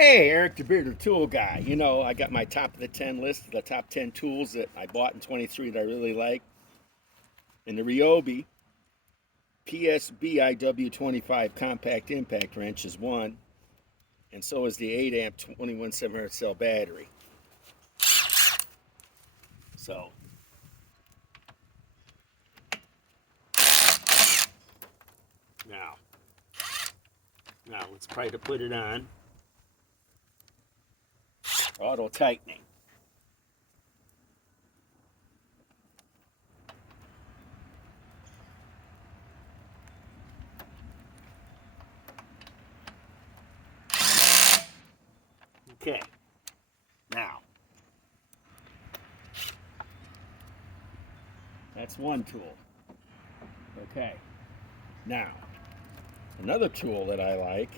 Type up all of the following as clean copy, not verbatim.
Hey, Eric, the bearded tool guy. You know, I got my top of the 10 list of the top 10 tools that I bought in 23 that I really like. And the Ryobi PSBIW25 compact impact wrench is one, and so is the 8 amp 21/700 cell battery. So, now, let's try to put it on. Auto tightening. Okay, now, that's one tool. Okay, now, another tool that I like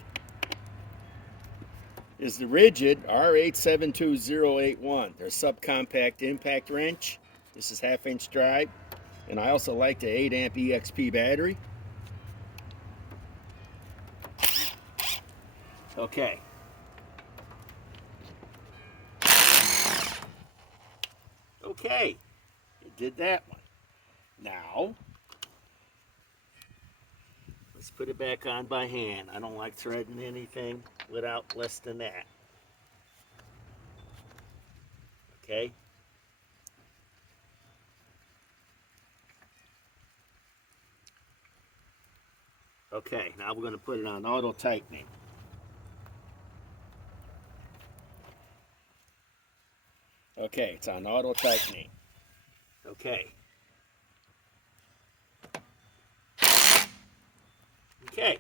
is the Ridgid R872081. Their subcompact impact wrench. This is 1/2 inch drive. And I also like the 8 amp EXP battery. Okay. Okay. It did that one. Now, let's put it back on by hand. I don't like threading anything without less than that. Okay. Okay, now we're going to put it on auto tightening. Okay, it's on auto tightening. Okay. Okay.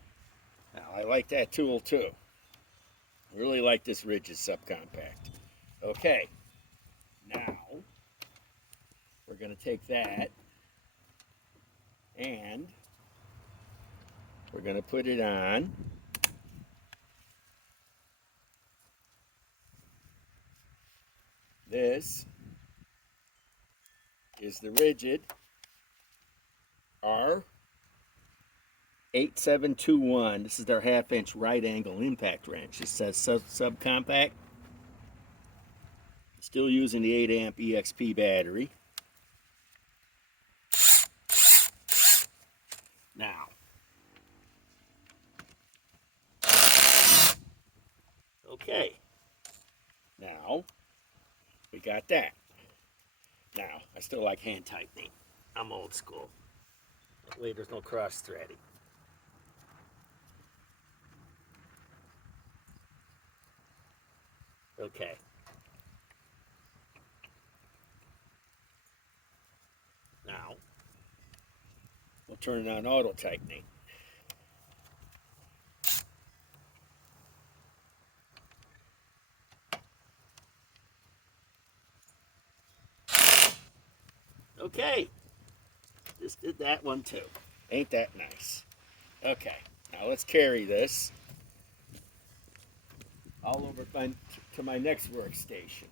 Now, I like that tool too. I really like this Ridgid subcompact. Okay. Now, we're going to take that and we're going to put it on this is the Ridgid R8721. This is their 1/2 inch right angle impact wrench. It says subcompact. Still using the 8 amp EXP battery. Now, okay. Now, we got that. Now, I still like hand tightening. I'm old school. That way there's no cross threading. Okay. Now, we'll turn it on auto tightening. Okay. Just did that one too. Ain't that nice? Okay. Now let's carry this all over to my next workstation.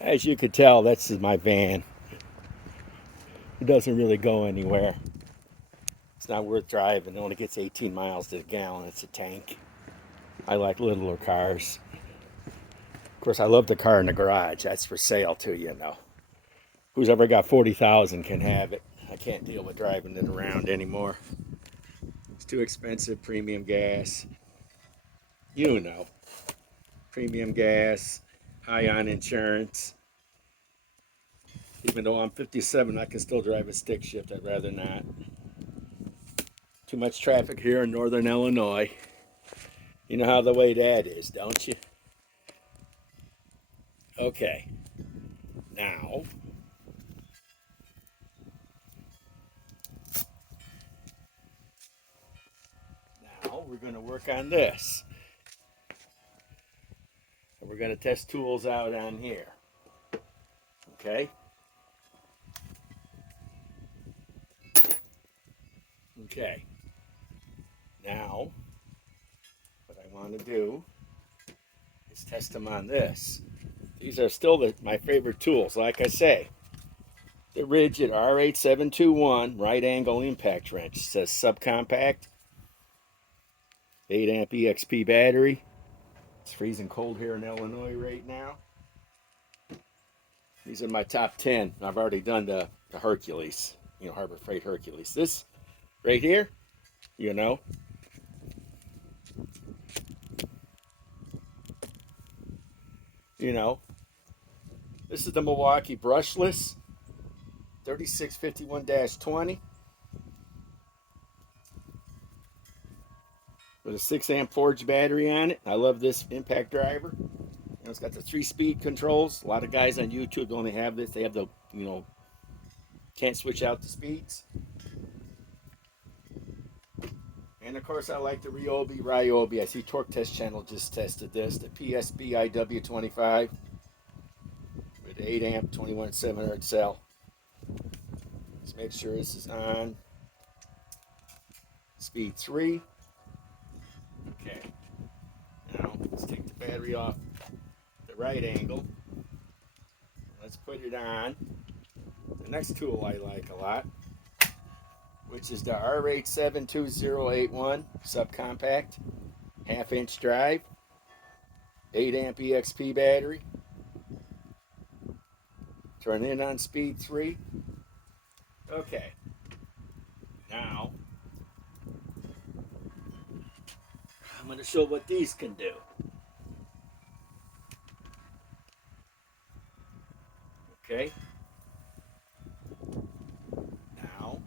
As you could tell, this is my van. It doesn't really go anywhere. It's not worth driving. It only gets 18 miles to the gallon. It's a tank. I like littler cars. Of course, I love the car in the garage. That's for sale too, you know. Who's ever got 40,000 can have it. I can't deal with driving it around anymore. It's too expensive. Premium gas. You know. Premium gas. High on insurance. Even though I'm 57, I can still drive a stick shift. I'd rather not. Too much traffic here in northern Illinois. You know how the way that is, don't you? Okay, now we're going to work on this. And we're going to test tools out on here. Okay? Okay. Now, what I want to do is test them on this. These are still my favorite tools. Like I say, the Ridgid R8721 right angle impact wrench. It says subcompact, 8 amp EXP battery. It's freezing cold here in Illinois right now. These are my top 10. I've already done the Hercules, Harbor Freight Hercules. This right here, you know, this is the Milwaukee brushless 3651-20 with a 6 amp Forge battery on it. I love this impact driver. It's got the 3-speed controls. A lot of guys on YouTube only have this. They have the, can't switch out the speeds. And of course, I like the Ryobi. I see Torque Test Channel just tested this. The PSB-IW25 with 8 amp 21/7 cell. Let's make sure this is on. Speed 3. Okay. Now let's take the battery off the right angle. Let's put it on. The next tool I like a lot, which is the R872081 subcompact, 1/2-inch drive, 8 amp EXP battery. Turn in on speed 3. Okay. Now, I'm going to show what these can do. Okay. Now,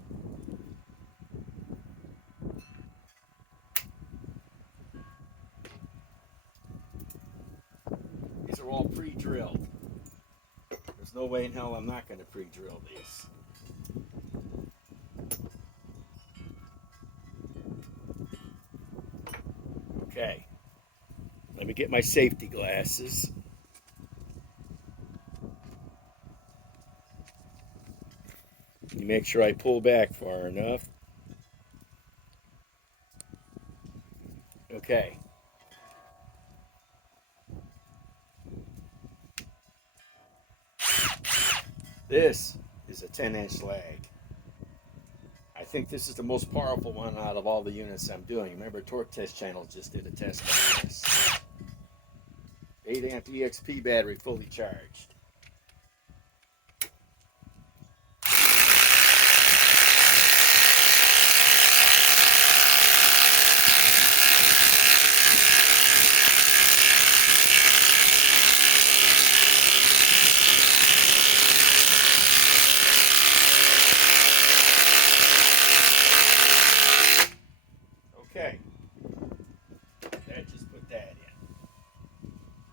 these are all pre-drilled. There's no way in hell I'm not going to pre-drill these. Okay. Let me get my safety glasses. You make sure I pull back far enough. Okay. This is a 10-inch lag. I think this is the most powerful one out of all the units I'm doing. Remember, Torque Test Channel just did a test on this. 8 amp EXP battery fully charged. Okay, that just put that in.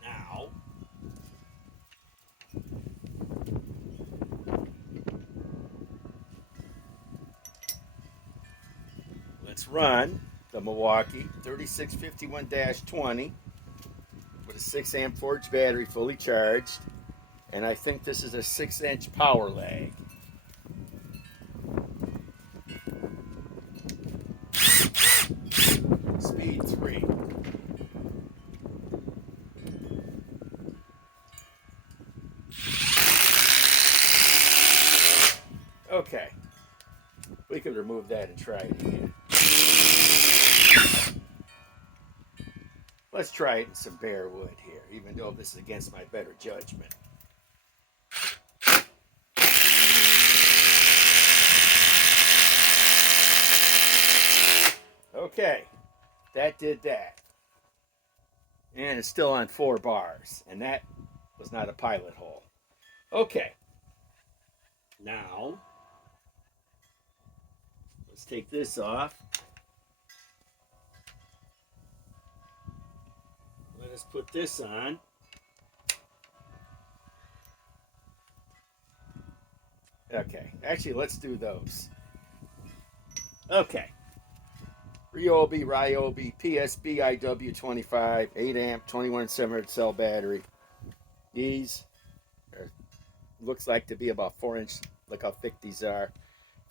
Now, let's run the Milwaukee 3651-20 with a 6 amp Forge battery fully charged. And I think this is a 6-inch power lag. Speed 3. Okay, we could remove that and try it again. Let's try it in some bare wood here, even though this is against my better judgment. Okay, that did that. And it's still on 4 bars, and that was not a pilot hole. Okay, now let's take this off. Let us put this on. Okay, actually, let's do those. Okay. Ryobi PSBIW25 8 amp 21 cell battery. These are, looks like to be about 4-inch. Look how thick these are.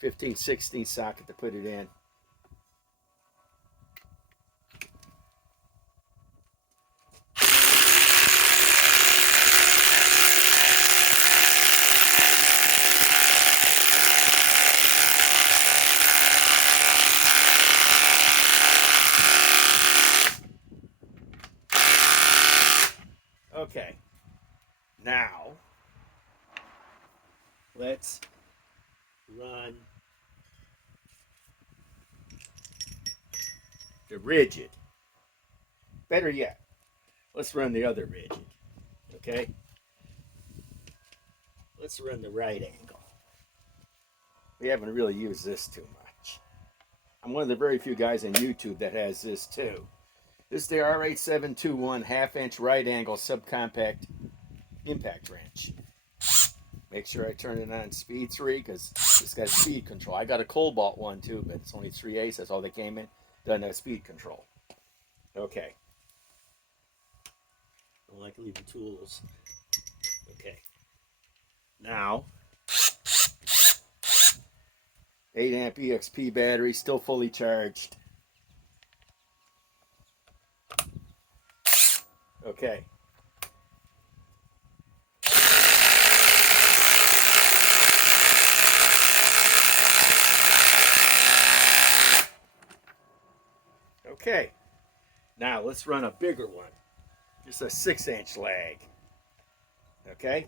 15/16 socket to put it in. Okay, now let's run the rigid. Better yet, let's run the other rigid. Okay, let's run the right angle. We haven't really used this too much. I'm one of the very few guys on YouTube that has this too. This is the R8721 1/2-inch right angle subcompact impact wrench. Make sure I turn it on speed 3 because it's got speed control. I got a Cobalt one too, but it's only 3/8. That's all they came in. Doesn't have speed control. Okay. Don't like leaving tools. Okay. Now, 8 amp EXP battery, still fully charged. Okay. Okay. Now let's run a bigger one. Just a 6-inch lag. Okay.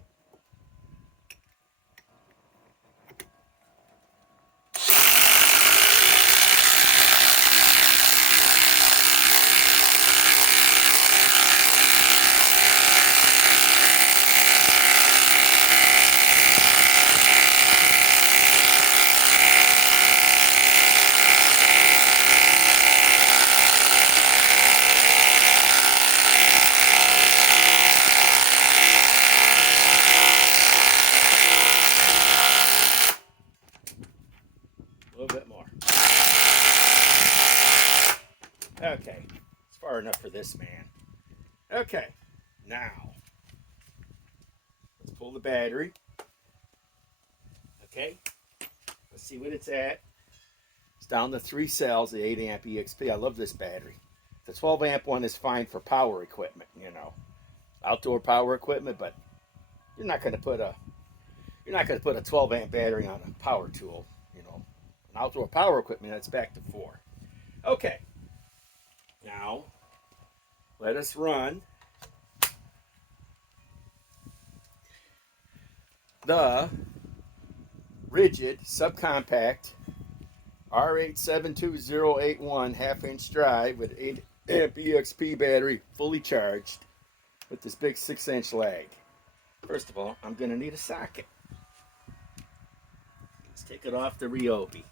A little bit more. Okay, it's far enough for this man. Okay, now let's pull the battery. Okay, let's see what it's at. It's down to 3 cells, the 8 amp EXP. I love this battery. The 12 amp one is fine for power equipment, you know, outdoor power equipment, but you're not going to put a 12 amp battery on a power tool, you know. An outdoor power equipment, that's back to 4. Okay. Now, let us run the Ridgid subcompact R872081 1/2-inch drive with 8 amp EXP battery fully charged with this big 6-inch lag. First of all, I'm going to need a socket. Let's take it off the Ryobi.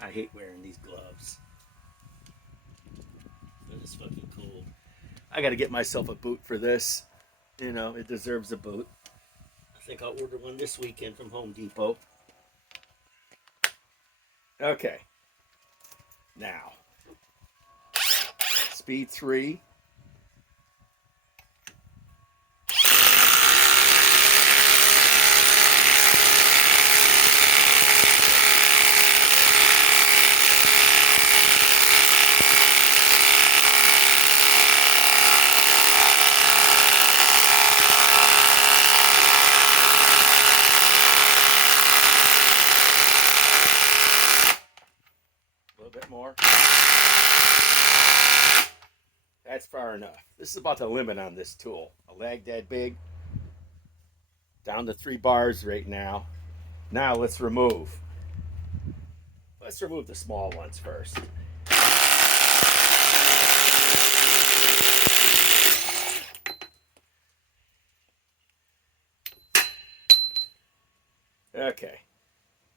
I hate wearing these gloves. It is fucking cold. I got to get myself a boot for this. You know, it deserves a boot. I think I'll order one this weekend from Home Depot. Okay. Now, speed 3. More. That's far enough. This is about the limit on this tool. A lag that big. Down to 3 bars right now. Now let's remove. Let's remove the small ones first. Okay.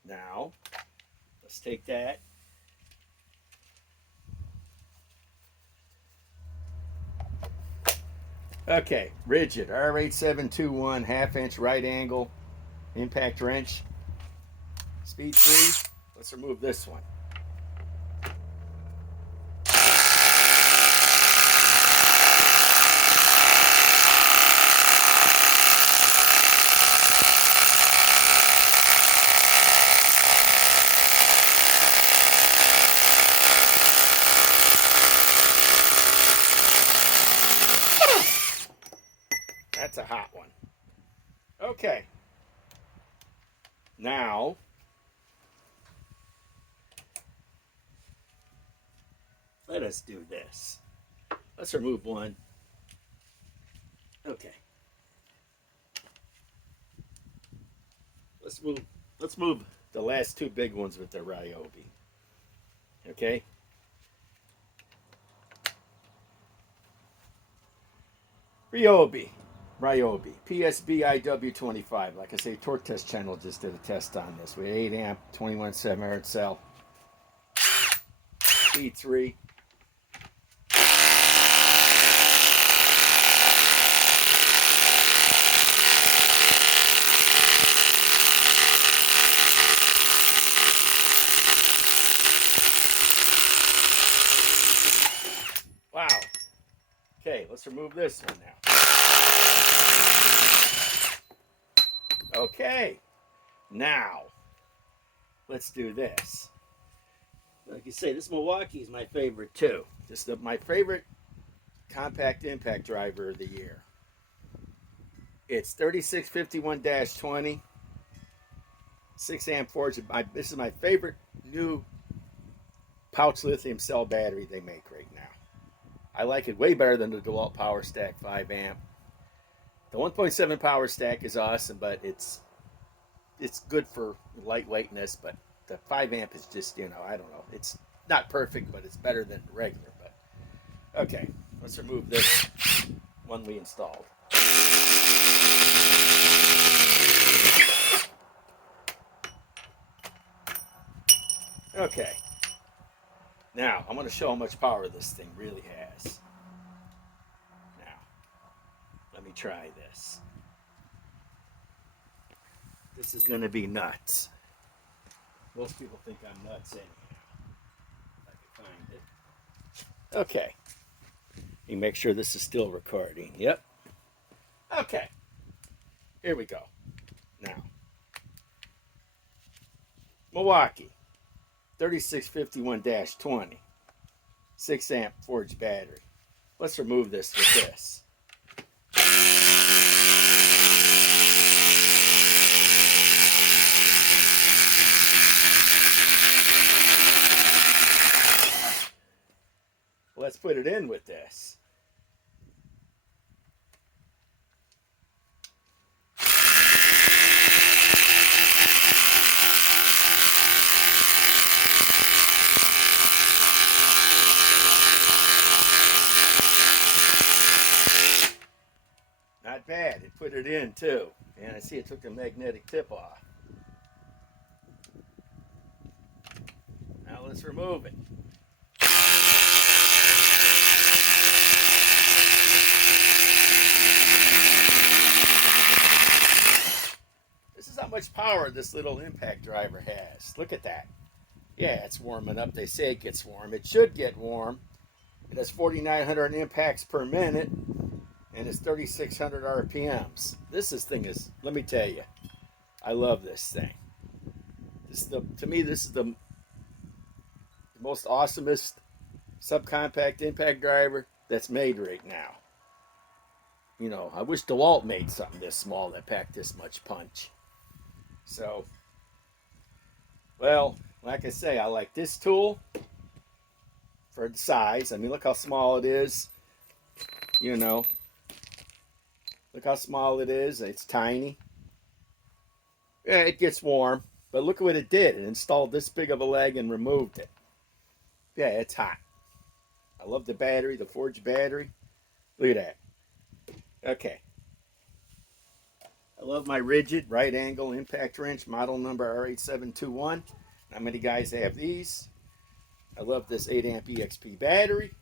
Now let's take that. Okay, Ridgid R8721 half-inch right angle impact wrench. Speed 3. Let's remove this one. That's a hot one. Okay. Now, let us do this. Let's remove one. Okay. Let's move the last two big ones with the Ryobi. Okay? Ryobi, PSBIW25. Like I say, Torque Test Channel just did a test on this. We had 8 amp, 21.7 merit cell, speed 3. Wow. Okay, let's remove this one now. Okay, now let's do this. Like you say, this Milwaukee is my favorite too. This is my favorite compact impact driver of the year. It's 3651-20, 6 amp forge. This is my favorite new pouch lithium cell battery they make right now. I like it way better than the DeWalt Power Stack 5 amp. The 1.7 Power Stack is awesome, but it's good for lightweightness, but the 5 amp is just, you know, I don't know. It's not perfect, but it's better than regular. But okay, let's remove this one we installed. Okay. Now, I'm going to show how much power this thing really has. Now, let me try this. This is going to be nuts. Most people think I'm nuts anyhow. If I can find it. Okay. You make sure this is still recording. Yep. Okay. Here we go. Now, Milwaukee 3651-20, 6 amp forged battery. Let's remove this with this. Let's put it in with this. Not bad. It put it in too. And I see it took the magnetic tip off. Now let's remove it. This is how much power this little impact driver has. Look at that. Yeah, it's warming up. They say it gets warm. It should get warm. It has 4,900 impacts per minute, and it's 3,600 RPMs. This thing is, let me tell you, I love this thing. To me, this is the most awesomest subcompact impact driver that's made right now. You know, I wish DeWalt made something this small that packed this much punch. So, well, like I say, I like this tool for the size. I mean, look how small it is. You know, look how small it is. It's tiny. Yeah, it gets warm, but look at what it did. It installed this big of a leg and removed it. Yeah, it's hot. I love the battery, the forged battery. Look at that. Okay. I love my Ridgid right angle impact wrench, model number R8721. Not many guys have these. I love this 8 amp EXP battery.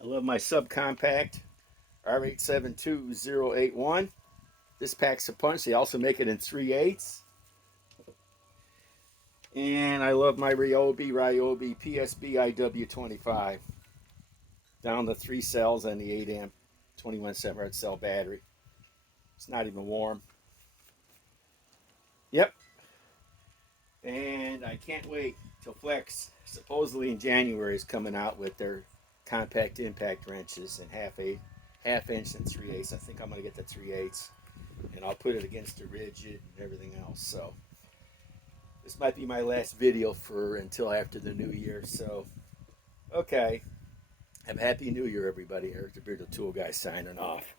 I love my subcompact R872081. This packs a punch. They also make it in 3/8. And I love my Ryobi PSB IW25. Down to 3 cells and the 8 amp 21 red cell battery. It's not even warm. Yep. And I can't wait till Flex, supposedly in January, is coming out with their compact impact wrenches in half inch and 3/8. I think I'm going to get the 3/8, and I'll put it against the rigid and everything else. So this might be my last video for until after the new year. So, okay. Have a happy new year, everybody. Eric the Bearded Tool Guy signing off.